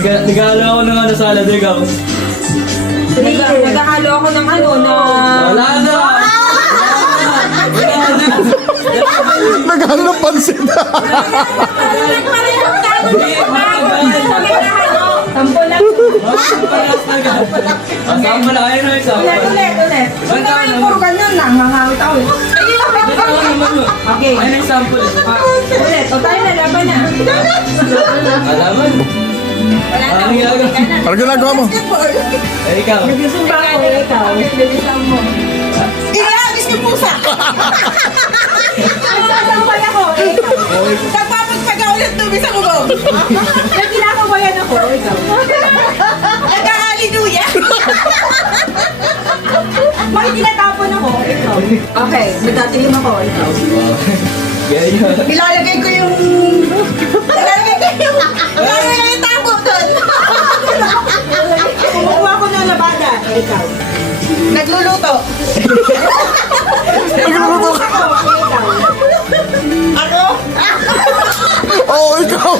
Nagahalo ako ng ano salad, ikaw. Nagahalo ako ng ano na... Wala na! Wala na! Naghalo ng pansit. Sampo lang. Sampo na, ayun na yung sampo. Ulit. Ba't tayo puro ganyan lang? Mangawit ako. Okay. Ayun yung sampo. Ulit. O tayo na, laban na. Alaman. Wala na. Ano ginagawa? Ano ginagawa mo? Eh, ikaw. Nagsusumba ako, ikaw. Bilisan mo. Iniagis yung pusa. Nagsasampay ako, ikaw. Nagpapagpaga ulit tubi sa bubong. Nagkinakabayan ako, ikaw. Nag-hallelujah. Bakit tinatapon ako, ikaw. Okay, nagtatilim ako, ikaw. Ganyan. Nilalagay ko yung... Nilalagay yung tabo doon. Kumukuha ko ng labada, ikaw. Nagluluto. Nagluluto ka. Ikaw. Ako? Oo, ikaw.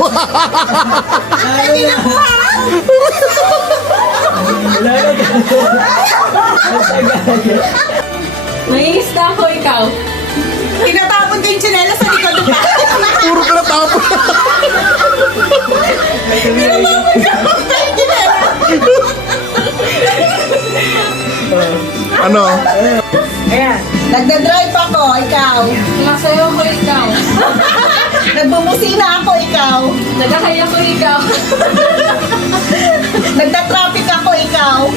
Nangingisda ako, ikaw. Tinatapon ko yung tsinelas sa likod ng Puro ka natapon. Ano? Ayan. Nagdadrive ako, ikaw. Masayo ko, ikaw. Nagbumusina ako, ikaw. Nagkakaya ko, ikaw. Nagtatraffic ako, ikaw.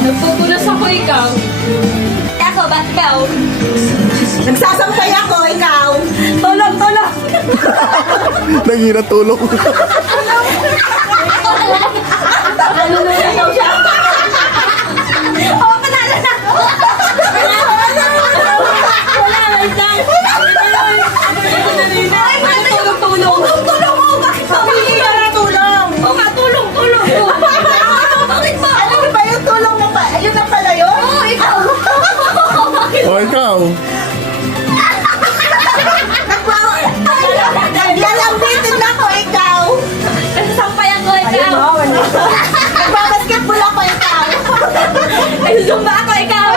Nagpupunas ako, ikaw. Ako, ba't ikaw? Nagsasampay ako, ikaw. Tulog! Nangira tulong. Ano na ikaw siya? Oo, panalo na. Wala, wait lang. Tulong! Tulong mo, bakit sabihin ka na tulong? Oo nga, tulong! Bakit ba? Ano ba yung tulong mo pa? Ayun na pala yun? Oo, ikaw! O, ikaw. Naglalambitin ako, ikaw. Nagsasampayan ko, ikaw! Nagbabasketball ako, ikaw. Nagsusumba ako, ikaw!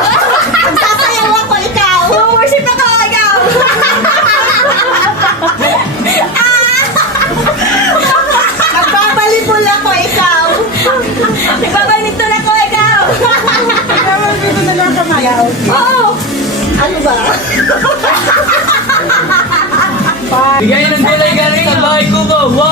Nagsasayaw ako, ikaw. Worship ako, ikaw! Nagbabalibol ako, ikaw. Nagbabanito na ko, ikaw! Nagbabalibol na lang kamayaw. Oo! Ano ba? Bigay ng gulay galing sa bahay ko ko. Wow!